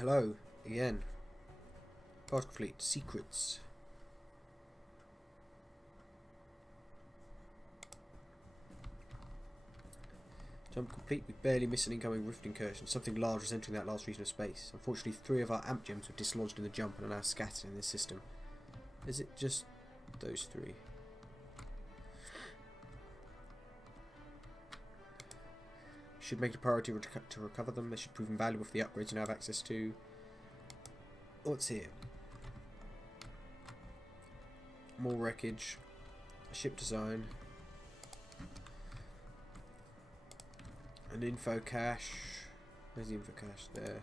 Hello, again. Particle Fleet, secrets. Jump complete. We barely missed an incoming rift incursion. Something large was entering that last region of space. Unfortunately, 3 of our amp gems were dislodged in the jump and are now scattered in this system. Is it just those 3? Should make it a priority to recover them. They should prove invaluable for the upgrades you now have access to. What's here? More wreckage. A ship design. An info cache. Where's the info cache? There.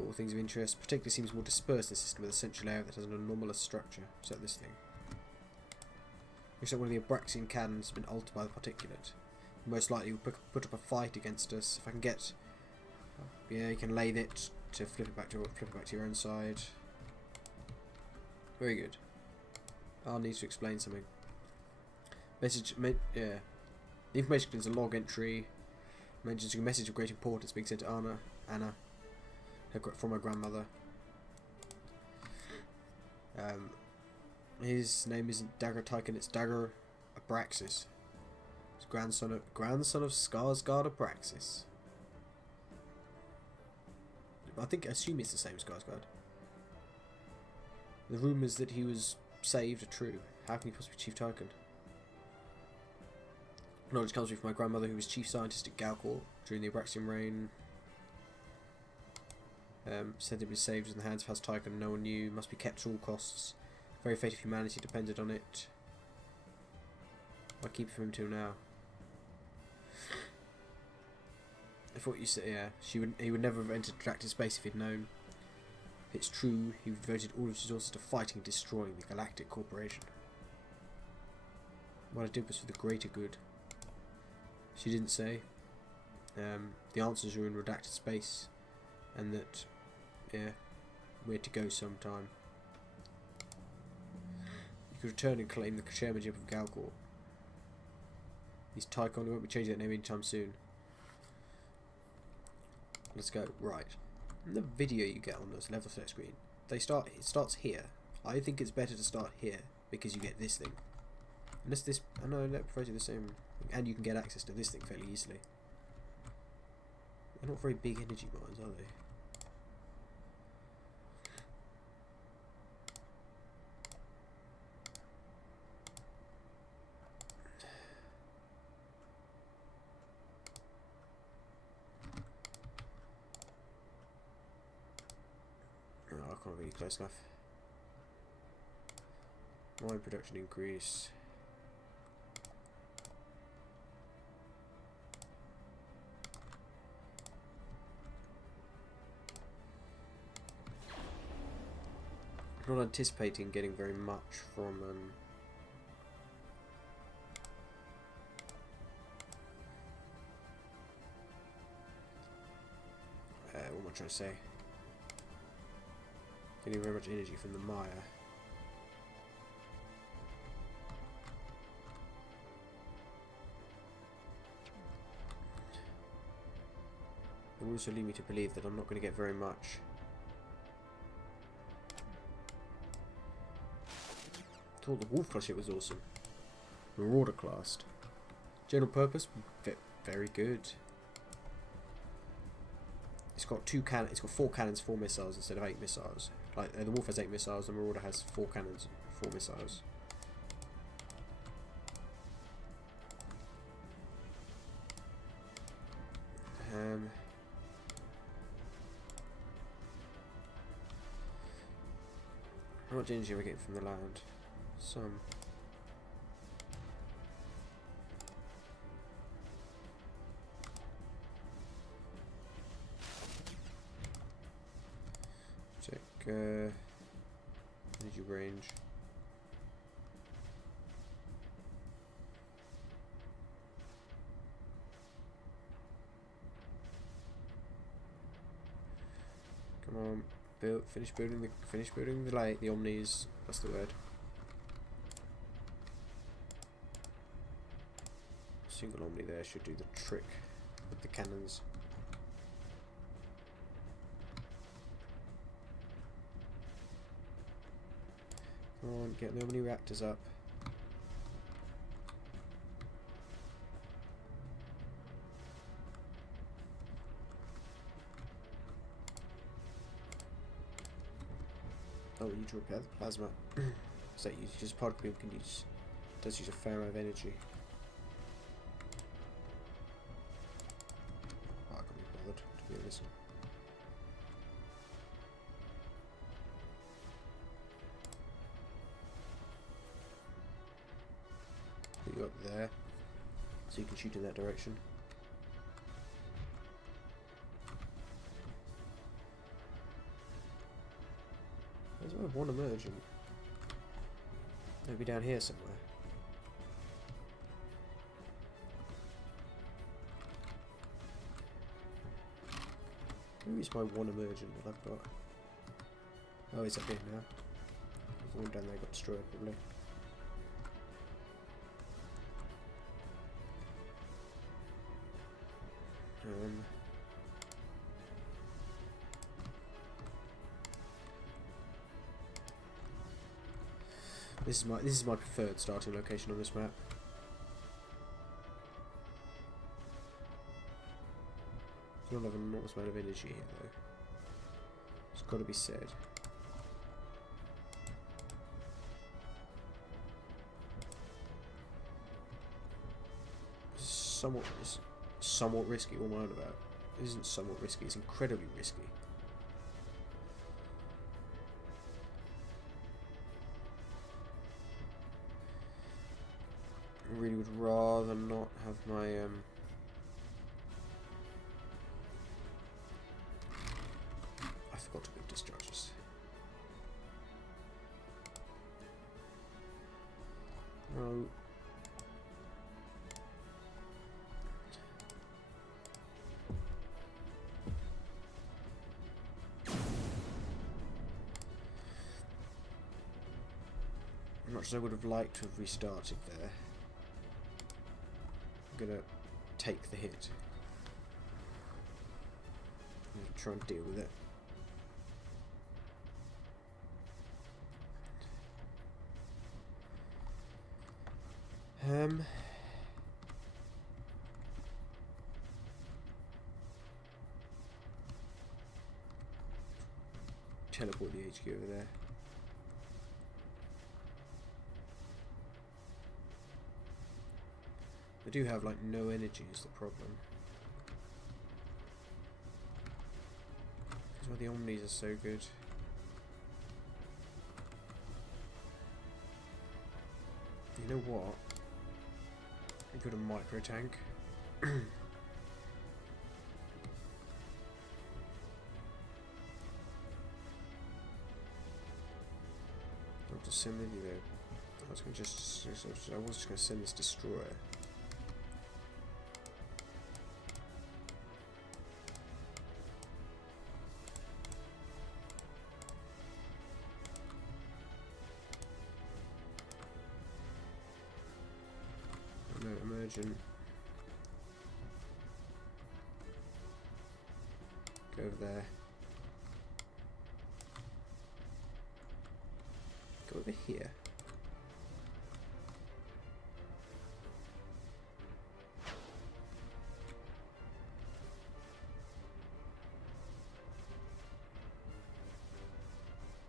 All things of interest. Particularly seems more dispersed in the system with a central area that has an anomalous structure. Is that this thing? Looks like one of the Abraxian cannons has been altered by the particulate. Most likely will put up a fight against us. If I can get, yeah, you can lathe it to flip it back to your own side. Very good. I'll need to explain something. Yeah. The information contains a log entry. Mentions a message of great importance being sent to Anna, from her grandmother. His name isn't Dagger Tychon, it's Dagger Abraxas. Grandson of Skarsgård Abraxas. I assume it's the same Skarsgård. The rumours that he was saved are true. How can he possibly be Chief Tychon? Knowledge comes from my grandmother, who was chief scientist at Galcor during the Abraxian reign. Said he was saved in the hands of House Tychon. No one knew. Must be kept at all costs. Very fate of humanity depended on it. I keep it from him till now. I thought you said, yeah, he would never have entered galactic space if he'd known. If it's true, he devoted all of his resources to fighting and destroying the Galactic Corporation. What I did was for the greater good. She didn't say. The answers are in redacted space, and that, yeah, we're to go sometime. You could return and claim the chairmanship of Galcor. He's Tychon, we won't be changing that name anytime soon. Let's go. Right. In the video you get on this level select screen, it starts here. I think it's better to start here because you get this thing. Unless this, I know that provides you the same, and you can get access to this thing fairly easily. They're not very big energy mines, are they? Oh, I can't really close enough. Mine production increase. I'm not anticipating getting very much from what am I trying to say? Getting very much energy from the Maya. It will also lead me to believe that I'm not going to get very much. I thought the Wolf Class ship was awesome. Marauder classed. General purpose, very good. It's got 2 cannons. It's got 4 cannons, 4 missiles instead of 8 missiles. Like the Wolf has 8 missiles, the Marauder has 4 cannons, 4 missiles. How much energy are we getting from the land? Some. Check energy range. Come on, finish building the Omnis. That's the word. Single Omni there should do the trick with the cannons. on, get the mini reactors up. Oh, you draw plasma. So that uses just particle beam can use, does use a fair amount of energy. Oh, I can't be bothered, to be honest. Put you up there, so you can shoot in that direction. There's one emergent. Maybe down here somewhere. Maybe it's my one emergent that I've got. Oh, it's up here now. The one down there got destroyed, probably. This is my preferred starting location on this map. It's not have an enormous amount of energy here though. It's got to be said. It's somewhat risky. What am I on about? It isn't somewhat risky. It's incredibly risky. I really would rather not have my I forgot to build discharges. No. As much as I would have liked to have restarted there, I'm gonna take the hit. I'm gonna try and deal with it. Teleport the HQ over there. I do have like no energy is the problem. That's why the Omnis are so good. You know what? I got a micro tank. I'll just send you there. I was just gonna send this destroyer. No, emergent. Go over there. Go over here.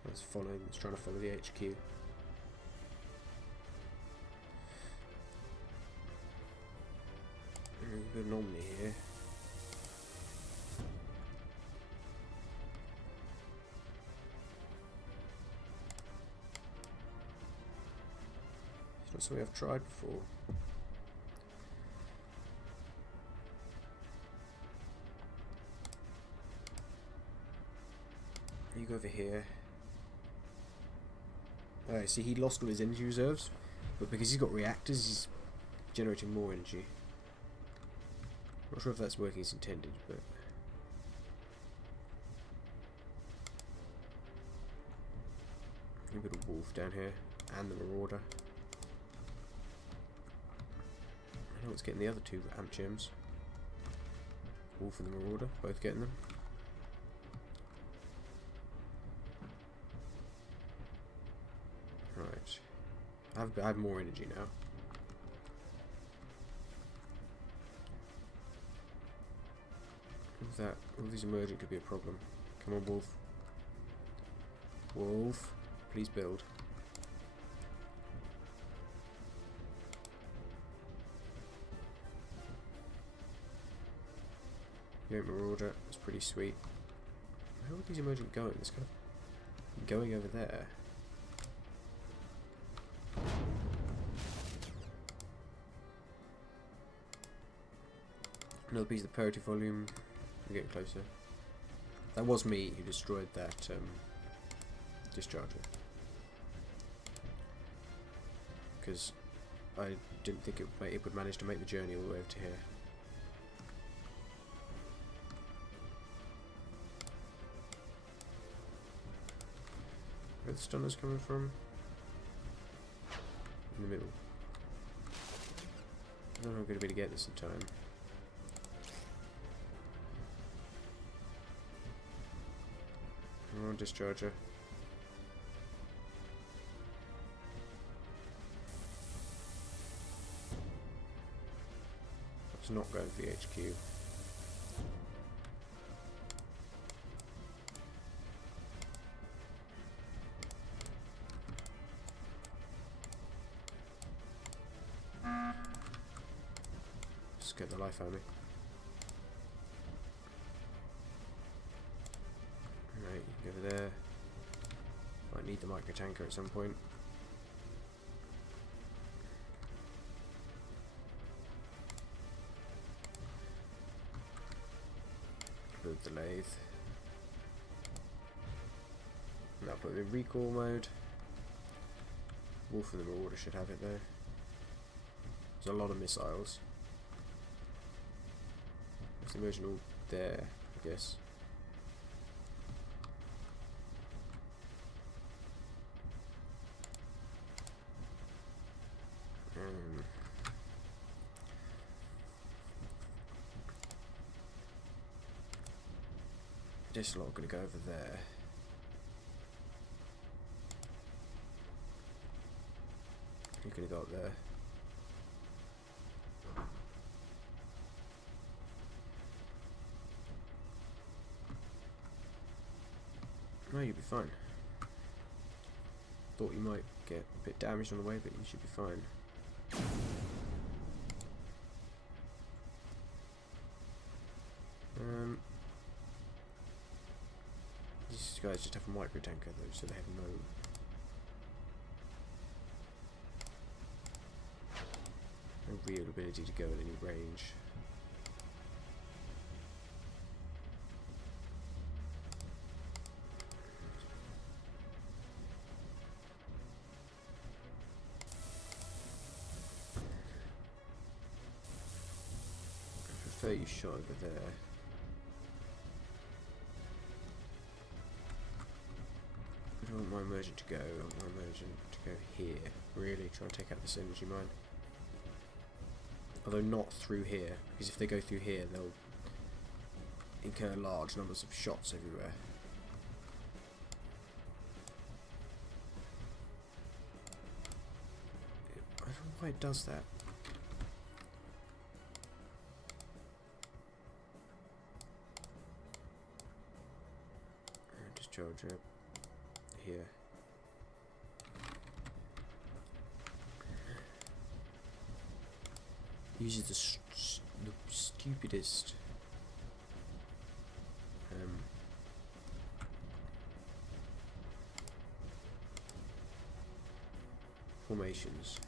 Let's trying to follow the HQ. We've got an Omni here. It's not something I've tried before. You go over here. Alright, see, he lost all his energy reserves, but because he's got reactors, he's generating more energy. Not sure if that's working as intended, but we've got a wolf down here and the marauder. I know what's getting the other two amp gems. Wolf and the marauder, both getting them. Right. I have more energy now. All these emerging could be a problem. Come on, wolf. Wolf, please build. Yoke Marauder, that's pretty sweet. How are these emergent going? It's kind of going over there. Another piece of the parity volume. I'm getting closer. That was me who destroyed that discharger. Because I didn't think it would manage to make the journey all the way over to here. Where the stunner's coming from? In the middle. I don't know if I'm going to be able to get this in time. Come on, discharger. It's not going for the HQ. Just get the life out of me. Right, you can go over there. Might need the micro tanker at some point. Build the lathe. Now put it in recall mode. Wolf and the Marauder should have it there. There's a lot of missiles. There's the immersion all there, I guess. This lot going to go over there. You're going to go up there. No, you'll be fine. Thought you might get a bit damaged on the way, but you should be fine. These guys just have a micro tanker though, so they have no real ability to go at any range. I prefer you shot over there. I want my emergent to go. I want my emergent to go here. Really trying to take out this energy mine. Although not through here, because if they go through here, they'll incur large numbers of shots everywhere. I don't know why it does that. Discharge it here. Uses the stupidest formations.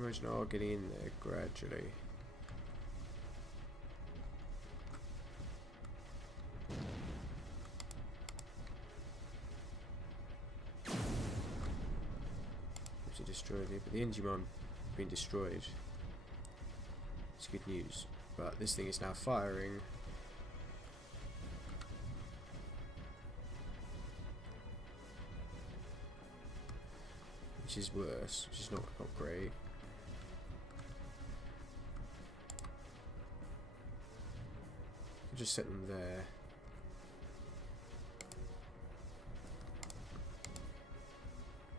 Imagine all getting in there gradually. Destroyed it, but the engine mine being destroyed. It's good news, but this thing is now firing. Which is worse, which is not great. just set them there.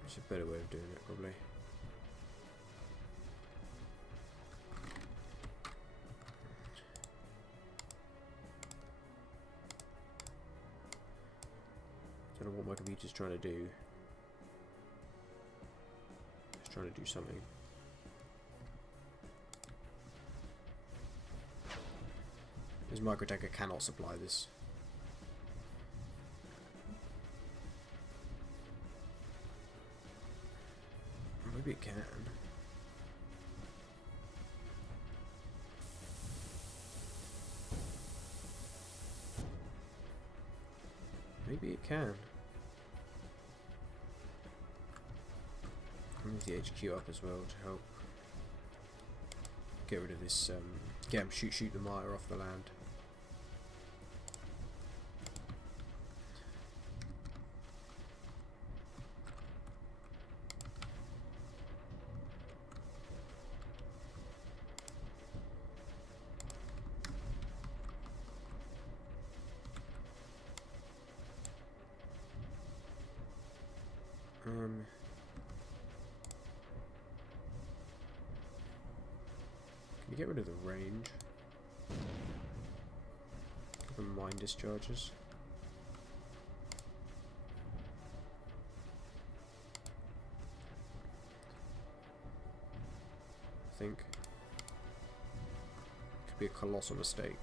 There's a better way of doing it, probably. Don't know what my computer's trying to do. It's trying to do something. This micro tanker cannot supply this. Maybe it can. Maybe it can. Move the HQ up as well to help get rid of this. Shoot the mire off the land. Can you get rid of the range? The mine discharges. I think. Could be a colossal mistake.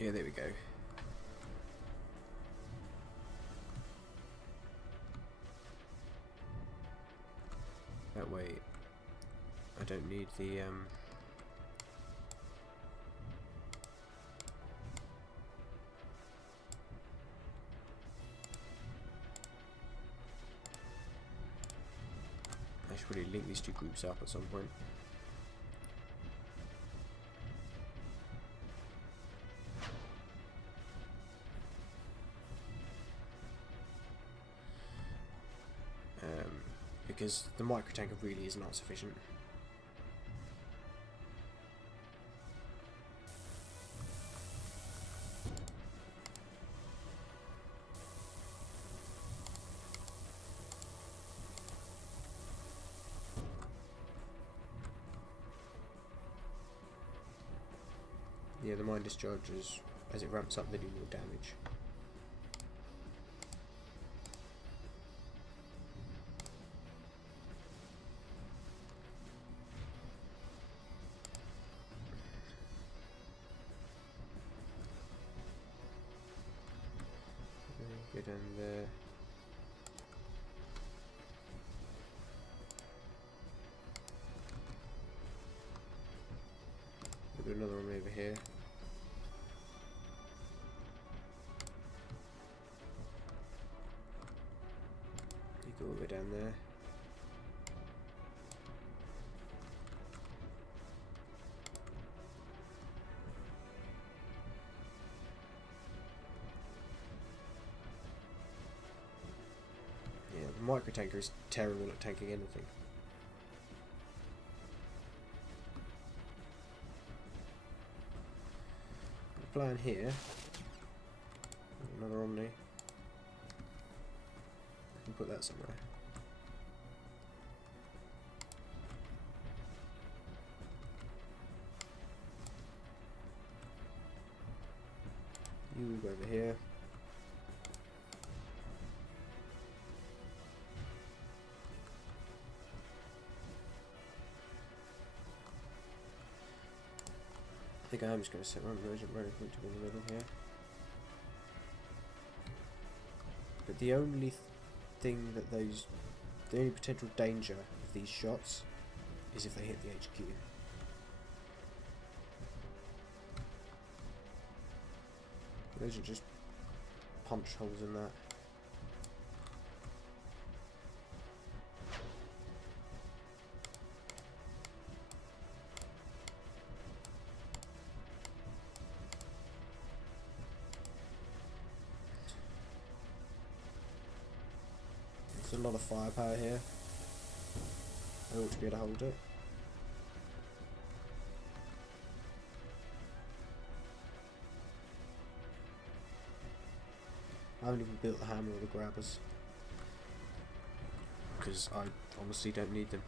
Yeah, there we go. That way, I don't need the I should really link these two groups up at some point. Because the micro tanker really is not sufficient. Yeah, the mine discharges as it ramps up, they do more damage. Get in there. We'll do another one over here. You go over down there. The micro tanker is terrible at tanking anything. The plan here, another Omni. I can put that somewhere. You go over here. I think I'm just going to set my emergent running point in the middle here. But the only thing that the only potential danger of these shots is if they hit the HQ. Those are just punch holes in that. There's a lot of firepower here. I ought to be able to hold it. I haven't even built the hammer or the grabbers because I honestly don't need them.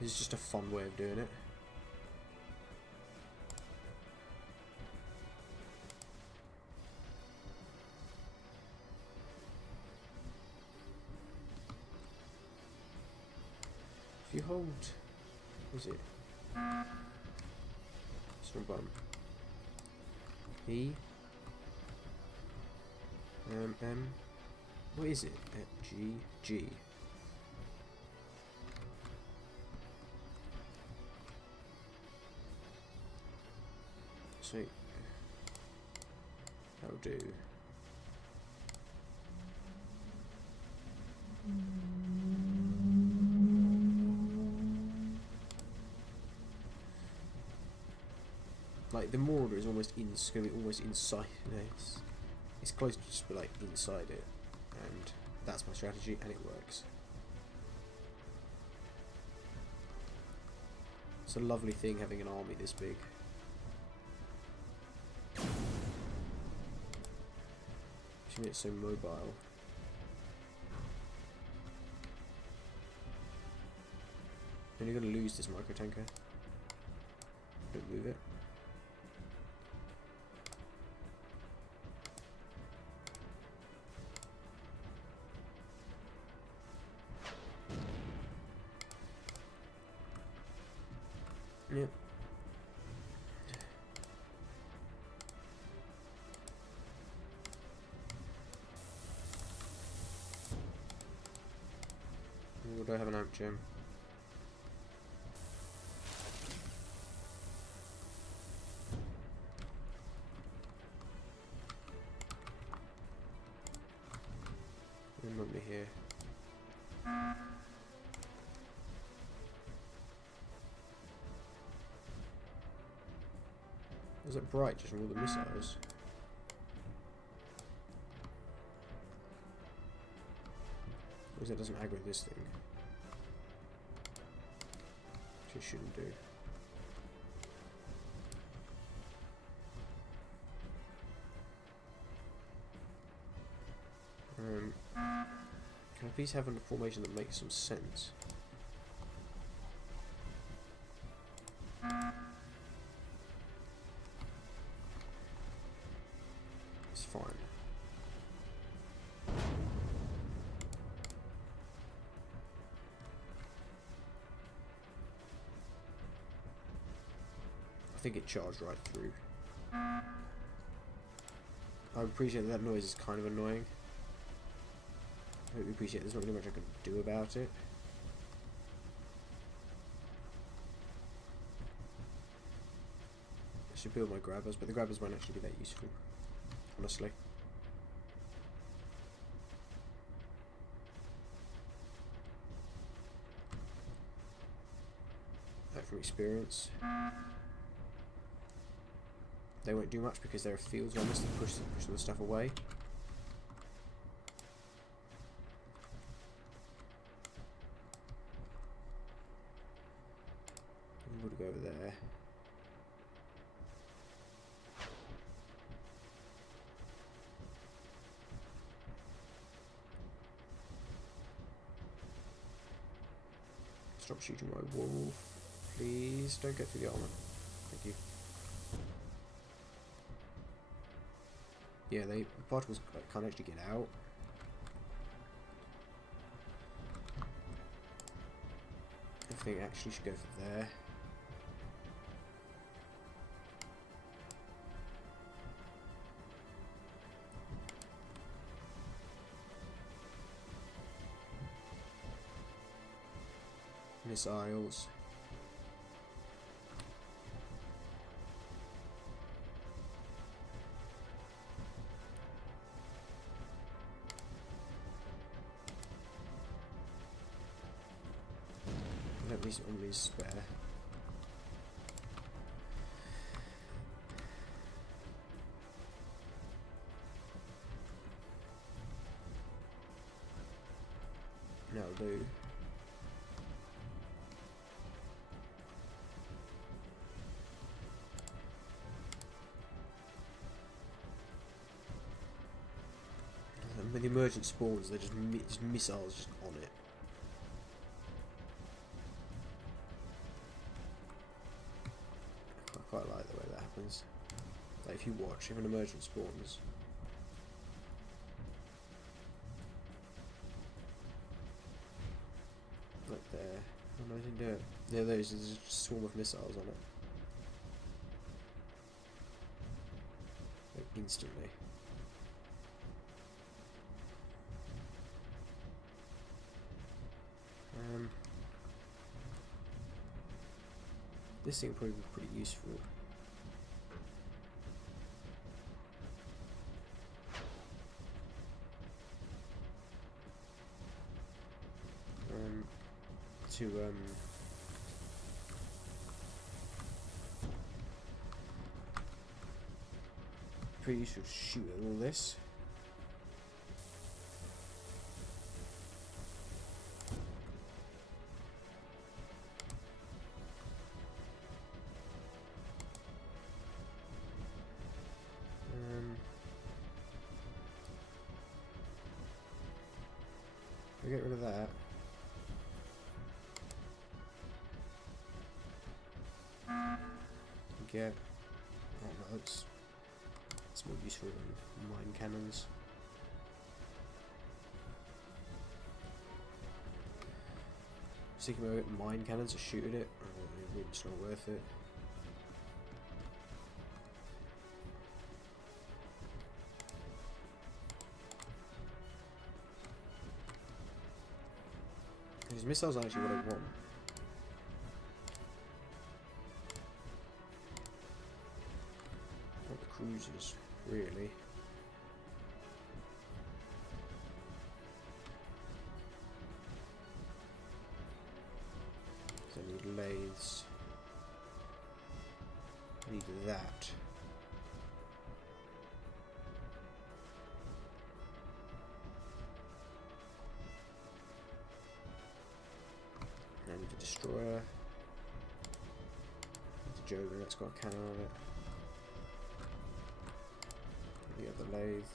This is just a fun way of doing it. If you hold, what is it? It's from bottom. E. M. What is it? G. G. So that'll do. Like the mortar is almost going to be almost inside. You know, it's close to just like inside it, and that's my strategy, and it works. It's a lovely thing having an army this big. It's so mobile. And you're going to lose this micro tanker. Don't move it. Yep. Do I have an amp gem? Remember here. Is it bright just from all the missiles? Because it doesn't aggro this thing. Which it shouldn't do. Can I please have a formation that makes some sense? It's fine. I think it charged right through. I appreciate that noise is kind of annoying. I hope you appreciate there's not really much I can do about it. I should build my grabbers, but the grabbers won't actually be that useful, honestly. That from experience. They won't do much because there are fields around this that push the stuff away. I'm going to go over there. Stop shooting my wolf. Please don't get through the armor. Thank you. Yeah, the particles can't actually get out. Everything actually should go for there. Missiles. At least on these spare. do. With the emergent spawns, they're just missiles just on it. I quite like the way that happens. Like if you watch, if an emergent spawns, like there. Oh no, I didn't do it. Yeah, there's just a swarm of missiles on it. Like instantly. This thing will probably be pretty useful. Pretty useful to shoot at all this. We'll get rid of that. Get. Oh no, it's more useful than mine cannons. Thinking about mine cannons to shoot at it. Oh, it's not worth it. These missiles are actually what I want. Not the cruisers, really. I need lathes. I need that. I need a destroyer. Need a Joker that's got a cannon on it. The other lathe.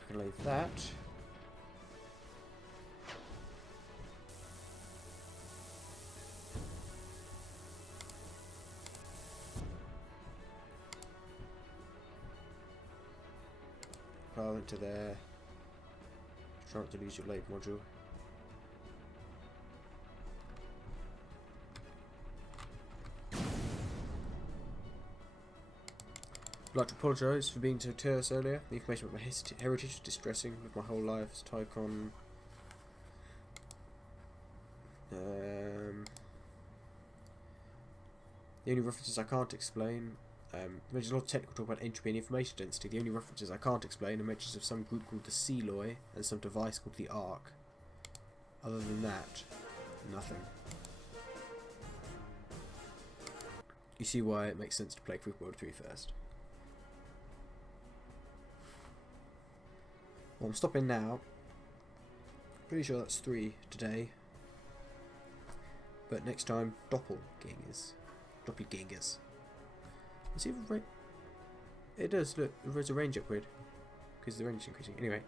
I can lathe that. Power into there. Try not to lose your lathe module. I'd like to apologise for being so terse earlier. The information about my heritage is distressing with my whole life as Tycon. The only references I can't explain. There's a lot of technical talk about entropy and information density. The only references I can't explain are mentions of some group called the Seloy and some device called the Arc. Other than that, nothing. You see why it makes sense to play Quick World 3 first. Well, I'm stopping now. Pretty sure that's 3 today. But next time, doppelgangers. Doppelgangers. Let's see if it does, look, there's a range upgrade. Because the range is increasing. Anyway.